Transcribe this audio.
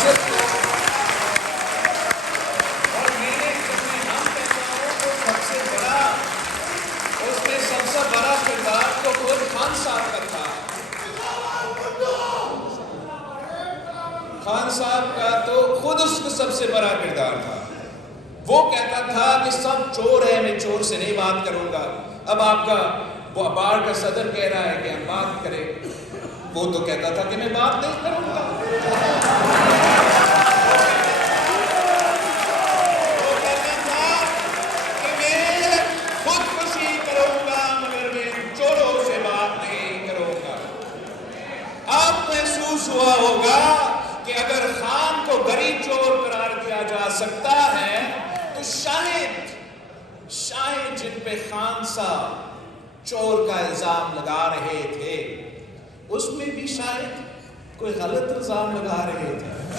شخصیت کو، اور میرے جب میں ہم کہتا ہوں تو سب سے بڑا، اس میں سب سے بڑا کردار تو خود خان صاحب کا تھا. خان صاحب کا تو خود اس کو سب سے بڑا کردار تھا. وہ کہتا تھا کہ سب چور ہے، میں چور سے نہیں بات کروں گا. اب آپ کا بار کا صدر کہہ رہا ہے کہ ہم بات کریں، وہ تو کہتا تھا کہ میں بات نہیں کروں گا. وہ کہتا تھا کہ میں خودکشی کروں گا مگر میں چوروں سے بات نہیں کروں گا. اب محسوس ہوا ہوگا کہ اگر خان کو گری چور قرار دیا جا سکتا ہے تو شاید جن پہ خان صاحب چور کا الزام لگا رہے تھے اس میں بھی شاید کوئی غلط الزام لگا رہے تھے.